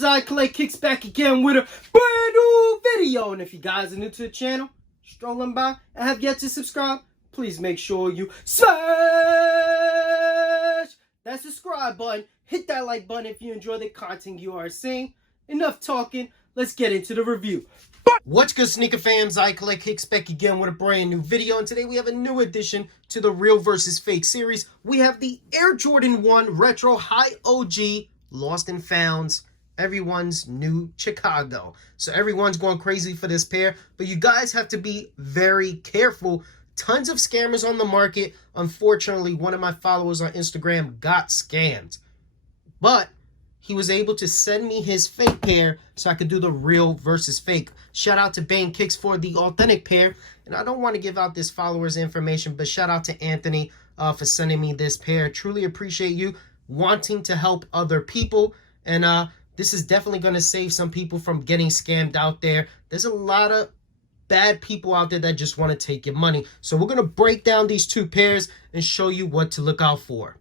Fams, I Collect Kicks back again with a brand new video. And if you guys are new to the channel, strolling by and have yet to subscribe, please make sure you smash that subscribe button. Hit that like button if you enjoy the content you are seeing. Enough talking, let's get into the review. What's good, sneaker fans? I Collect Kicks back again with a brand new video, and today we have a new addition to the Real versus Fake series. We have the Air Jordan 1 Retro High OG Lost and Founds, everyone's new Chicago. So everyone's going crazy for this pair, but you guys have to be very careful. Tons of scammers on the market. Unfortunately, one of my followers on Instagram got scammed, but he was able to send me his fake pair so I could do the real versus fake. Shout out to eb.kicks for the authentic pair. And I don't want to give out this follower's information, but shout out to Anthony for sending me this pair. Truly appreciate you wanting to help other people. And this is definitely going to save some people from getting scammed out there. There's a lot of bad people out there that just want to take your money. So we're going to break down these two pairs and show you what to look out for.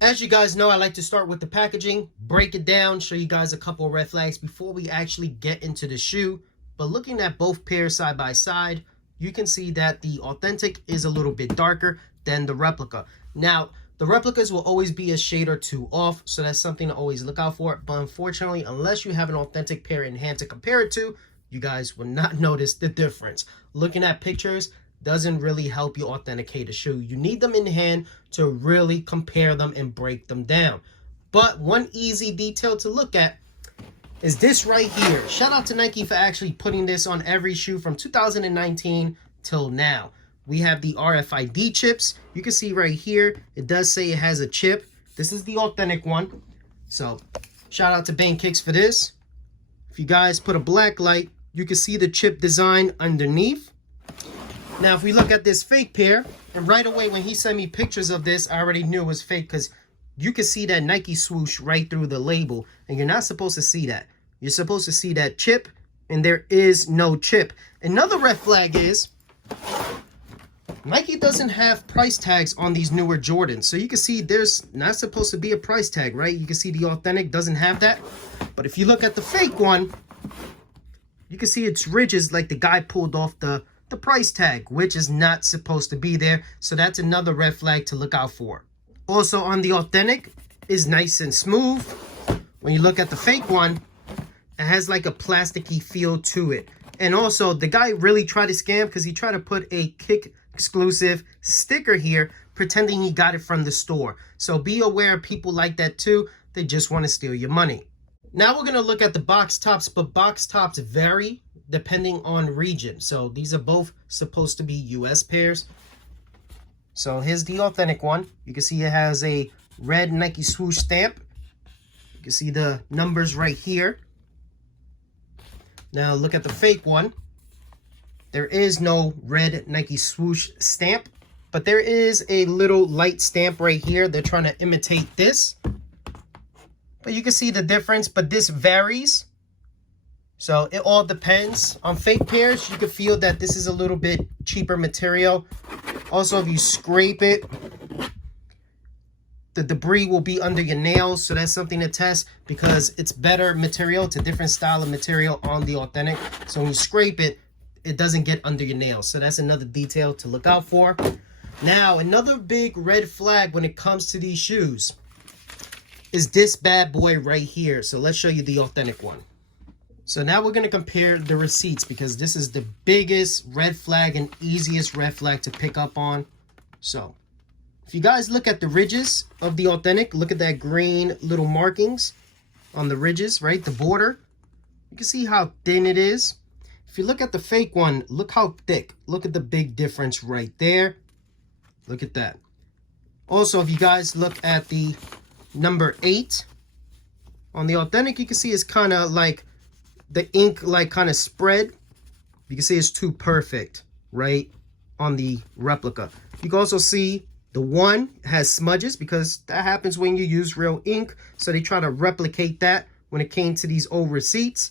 As you guys know, I like to start with the packaging, break it down, show you guys a couple of red flags before we actually get into the shoe. But looking at both pairs side by side, you can see that the authentic is a little bit darker than the replica. Now, the replicas will always be a shade or two off, so that's something to always look out for. But unfortunately, unless you have an authentic pair in hand to compare it to, you guys will not notice the difference. Looking at pictures doesn't really help you authenticate a shoe. You need them in hand to really compare them and break them down. But one easy detail to look at is this right here. Shout out to Nike for actually putting this on every shoe from 2019 till now. We have the RFID chips. You can see right here, it does say it has a chip. This is the authentic one. So shout out to eb.kicks for this. If you guys put a black light, you can see the chip design underneath. Now, if we look at this fake pair, and right away when he sent me pictures of this, I already knew it was fake because you can see that Nike swoosh right through the label, and you're not supposed to see that. You're supposed to see that chip, and there is no chip. Another red flag is Nike doesn't have price tags on these newer Jordans. So you can see there's not supposed to be a price tag, right? You can see the authentic doesn't have that. But if you look at the fake one, you can see its ridges like the guy pulled off the price tag, which is not supposed to be there. So that's another red flag to look out for. Also on the authentic is nice and smooth. When you look at the fake one, it has like a plasticky feel to it. And also the guy really tried to scam because he tried to put a Kick exclusive sticker here pretending he got it from the store. So be aware of people like that too. They just want to steal your money. Now we're going to look at the box tops, but box tops vary depending on region. So these are both supposed to be US pairs. So here's the authentic one. You can see it has a red Nike swoosh stamp. You can see the numbers right here. Now look at the fake one. There is no red Nike swoosh stamp, but there is a little light stamp right here. They're trying to imitate this. But you can see the difference, but this varies. So it all depends. On fake pairs, you can feel that this is a little bit cheaper material. Also, if you scrape it, the debris will be under your nails. So that's something to test because it's better material. It's a different style of material on the authentic. So when you scrape it, it doesn't get under your nails. So that's another detail to look out for. Now, another big red flag when it comes to these shoes is this bad boy right here. So let's show you the authentic one. So now we're going to compare the receipts because this is the biggest red flag and easiest red flag to pick up on. So if you guys look at the ridges of the authentic, look at that green little markings on the ridges, right? The border. You can see how thin it is. If you look at the fake one, look how thick. Look at the big difference right there. Look at that. Also, if you guys look at the number 8 on the authentic, you can see it's kind of like the ink like kind of spread. You can see it's too perfect right on the replica. You can also see the one has smudges because that happens when you use real ink. So they try to replicate that when it came to these old receipts.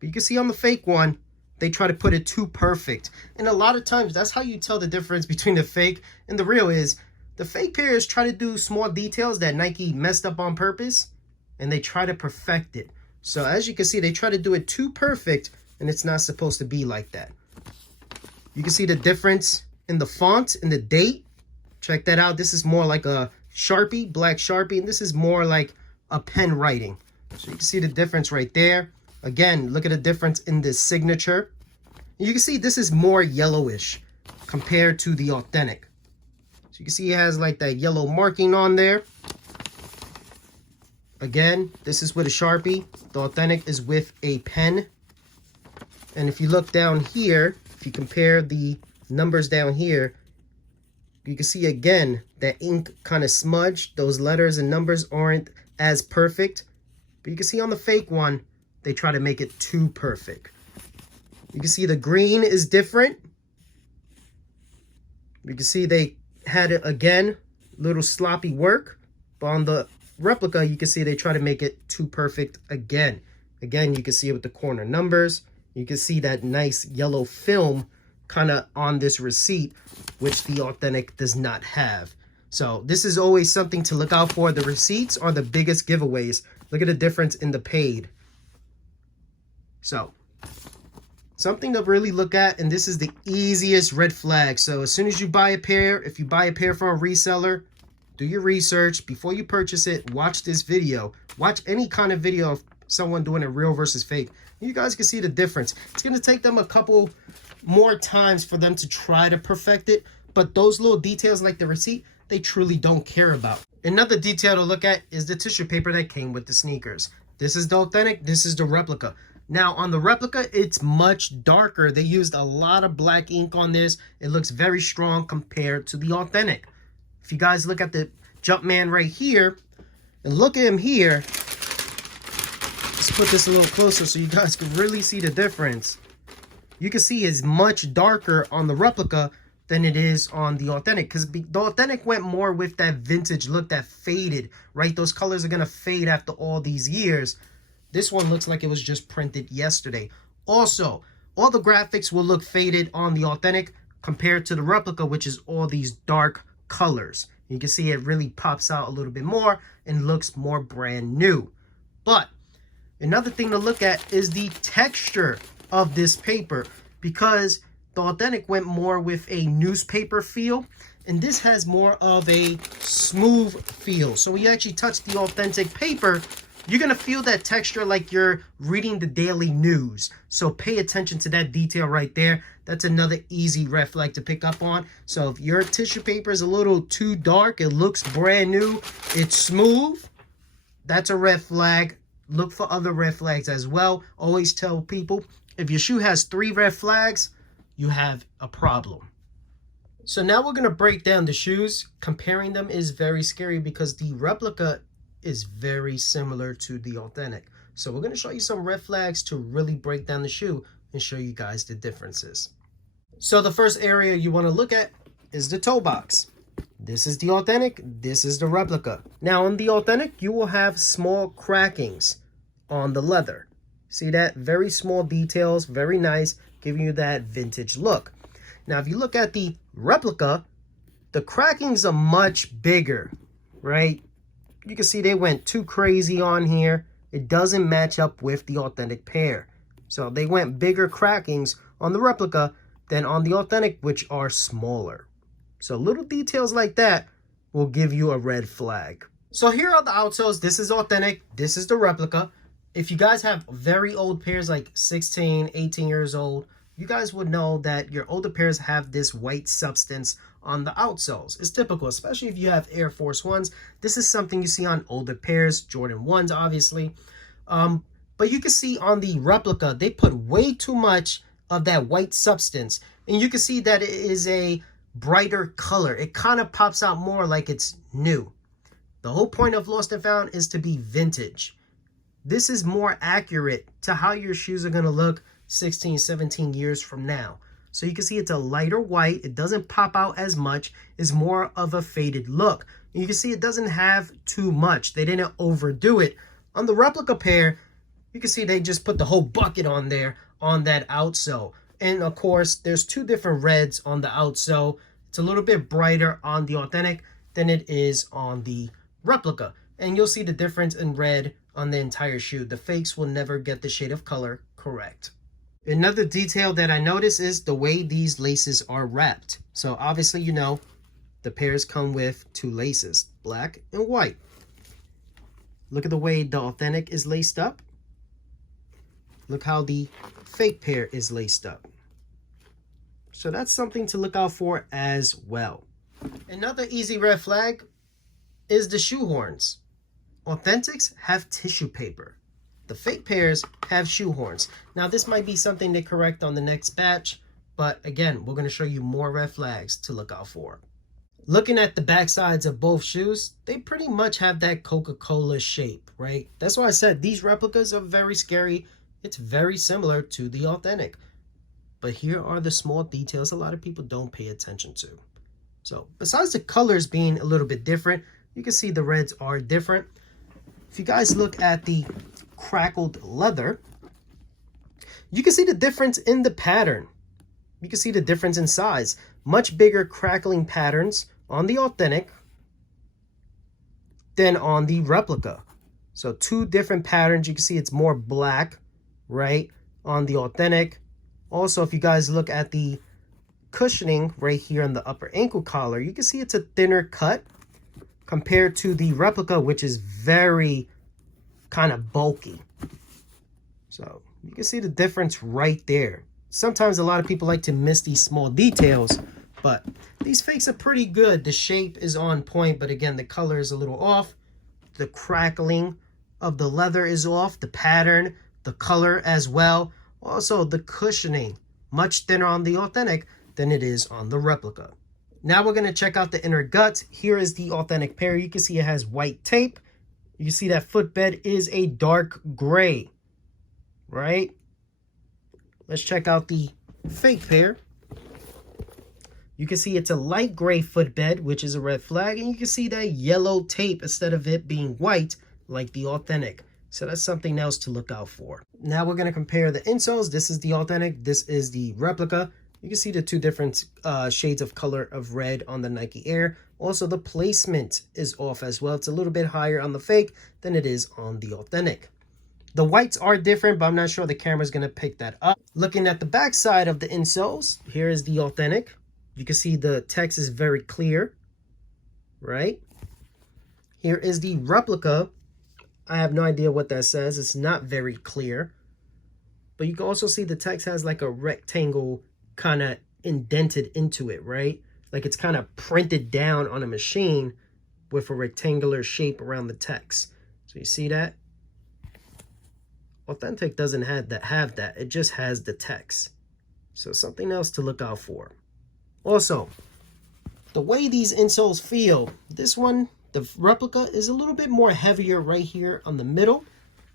But you can see on the fake one, they try to put it too perfect. And a lot of times that's how you tell the difference between the fake and the real is the fake pairs try to do small details that Nike messed up on purpose and they try to perfect it. So as you can see, they try to do it too perfect, and it's not supposed to be like that. You can see the difference in the font and the date. Check that out. This is more like a Sharpie, black Sharpie, and this is more like a pen writing. So you can see the difference right there. Again, look at the difference in the signature. You can see this is more yellowish compared to the authentic. So you can see it has like that yellow marking on there. Again, this is with a Sharpie. The authentic is with a pen. And if you look down here, if you compare the numbers down here, you can see again that ink kind of smudged. Those letters and numbers aren't as perfect. But you can see on the fake one, they try to make it too perfect. You can see the green is different. You can see they had it again, little sloppy work. But on the replica, you can see they try to make it too perfect again. Again, you can see it with the corner numbers. You can see that nice yellow film kind of on this receipt, which the authentic does not have. So this is always something to look out for. The receipts are the biggest giveaways. Look at the difference in the paid. So something to really look at, and this is the easiest red flag. So as soon as you buy a pair, if you buy a pair from a reseller, do your research before you purchase it. Watch this video. Watch any kind of video of someone doing a real versus fake. You guys can see the difference. It's going to take them a couple more times for them to try to perfect it, but those little details like the receipt, they truly don't care about. Another detail to look at is the tissue paper that came with the sneakers. This is the authentic, this is the replica. Now on the replica, it's much darker. They used a lot of black ink on this. It looks very strong compared to the authentic. If you guys look at the Jumpman right here, and look at him here, let's put this a little closer so you guys can really see the difference. You can see it's much darker on the replica than it is on the authentic, because the authentic went more with that vintage look, that faded, right? Those colors are going to fade after all these years. This one looks like it was just printed yesterday. Also, all the graphics will look faded on the authentic compared to the replica, which is all these dark colors. You can see it really pops out a little bit more and looks more brand new. But another thing to look at is the texture of this paper, because the authentic went more with a newspaper feel, and this has more of a smooth feel. So when you actually touch the authentic paper, you're going to feel that texture like you're reading the daily news. So pay attention to that detail right there. That's another easy red flag to pick up on. So if your tissue paper is a little too dark, it looks brand new, it's smooth, that's a red flag. Look for other red flags as well. Always tell people, if your shoe has 3 red flags, you have a problem. So now we're going to break down the shoes. Comparing them is very scary because the replica is very similar to the authentic. So we're going to show you some red flags to really break down the shoe and show you guys the differences. So the first area you want to look at is the toe box. This is the authentic, this is the replica. Now on the authentic, you will have small crackings on the leather. See that? Very small details, very nice, giving you that vintage look. Now if you look at the replica, the crackings are much bigger, right? You can see they went too crazy on here. It doesn't match up with the authentic pair. So they went bigger crackings on the replica than on the authentic, which are smaller. So little details like that will give you a red flag. So here are the outsoles. This is authentic. This is the replica. If you guys have very old pairs, like 16, 18 years old, you guys would know that your older pairs have this white substance on the outsoles. It's typical, especially if you have Air Force Ones. This is something you see on older pairs, Jordan 1s, obviously. But you can see on the replica, they put way too much of that white substance. And you can see that it is a brighter color. It kind of pops out more like it's new. The whole point of Lost and Found is to be vintage. This is more accurate to how your shoes are going to look 16, 17 years from now. So you can see it's a lighter white. It doesn't pop out as much. It's more of a faded look. And you can see it doesn't have too much. They didn't overdo it. On the replica pair, you can see they just put the whole bucket on there on that outsole. And of course, there's 2 different reds on the outsole. It's a little bit brighter on the authentic than it is on the replica. And you'll see the difference in red on the entire shoe. The fakes will never get the shade of color correct. Another detail that I notice is the way these laces are wrapped. So obviously, you know, the pairs come with two laces, black and white. Look at the way the authentic is laced up. Look how the fake pair is laced up. So that's something to look out for as well. Another easy red flag is the shoe horns. Authentics have tissue paper. The fake pairs have shoe horns. Now this might be something to correct on the next batch, but again, we're going to show you more red flags to look out for. Looking at the back sides of both shoes, they pretty much have that Coca-Cola shape, right? That's why I said these replicas are very scary. It's very similar to the authentic. But here are the small details a lot of people don't pay attention to. So besides the colors being a little bit different, you can see the reds are different. If you guys look at the crackled leather, you can see the difference in the pattern. You can see the difference in size. Much bigger crackling patterns on the authentic than on the replica. So two different patterns. You can see it's more black, right, on the authentic. Also, if you guys look at the cushioning right here on the upper ankle collar, you can see it's a thinner cut compared to the replica, which is very kind of bulky. So you can see the difference right there. Sometimes a lot of people like to miss these small details, but these fakes are pretty good. The shape is on point, but again, the color is a little off. The crackling of the leather is off, the pattern, the color as well. Also, the cushioning, much thinner on the authentic than it is on the replica. Now we're going to check out the inner guts. Here is the authentic pair. You can see it has white tape. You can see that footbed is a dark gray, right? Let's check out the fake pair. You can see it's a light gray footbed, which is a red flag. And you can see that yellow tape instead of it being white like the authentic. So that's something else to look out for. Now we're going to compare the insoles. This is the authentic. This is the replica. You can see the two different shades of color of red on the Nike Air. Also, the placement is off as well. It's a little bit higher on the fake than it is on the authentic. The whites are different, but I'm not sure the camera's going to pick that up. Looking at the back side of the insoles, here is the authentic. You can see the text is very clear, right? Here is the replica. I have no idea what that says. It's not very clear. But you can also see the text has like a rectangle kind of indented into it, right? Like it's kind of printed down on a machine with a rectangular shape around the text. So you see that? Authentic doesn't have that. It just has the text. So something else to look out for. Also, the way these insoles feel, this one, the replica, is a little bit more heavier right here on the middle.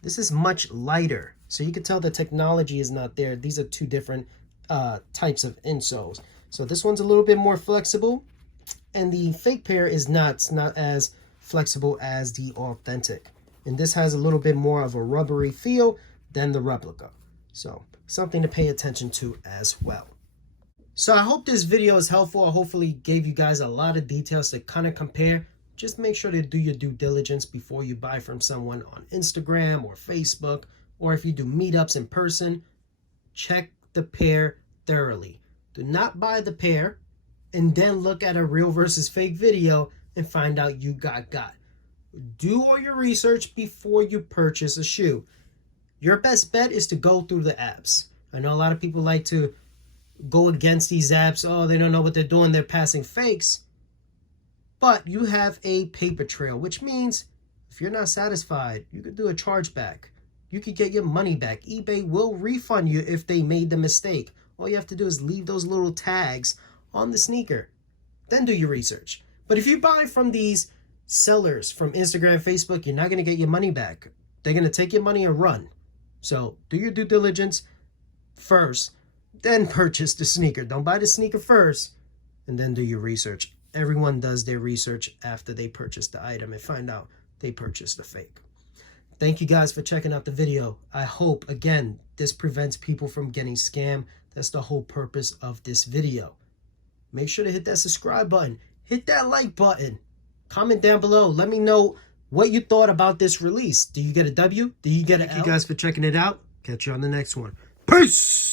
This is much lighter. So you can tell the technology is not there. These are two different types of insoles. So this one's a little bit more flexible, and the fake pair is not as flexible as the authentic. And this has a little bit more of a rubbery feel than the replica. So something to pay attention to as well. So I hope this video is helpful. I hopefully gave you guys a lot of details to kind of compare. Just make sure to do your due diligence before you buy from someone on Instagram or Facebook, or if you do meetups in person, check the pair thoroughly. Do not buy the pair and then look at a real versus fake video and find out you got. Do all your research before you purchase a shoe. Your best bet is to go through the apps. I know a lot of people like to go against these apps. Oh, they don't know what they're doing. They're passing fakes. But you have a paper trail, which means if you're not satisfied, you could do a chargeback. You could get your money back. eBay will refund you if they made the mistake. All you have to do is leave those little tags on the sneaker. Then do your research. But if you buy from these sellers from Instagram, Facebook, you're not going to get your money back. They're going to take your money and run. So do your due diligence first, then purchase the sneaker. Don't buy the sneaker first and then do your research. Everyone does their research after they purchase the item and find out they purchased the fake. Thank you guys for checking out the video. I hope, again, this prevents people from getting scammed. That's the whole purpose of this video. Make sure to hit that subscribe button. Hit that like button. Comment down below. Let me know what you thought about this release. Do you get a W? Do you get an L? Thank you guys for checking it out. Catch you on the next one. Peace!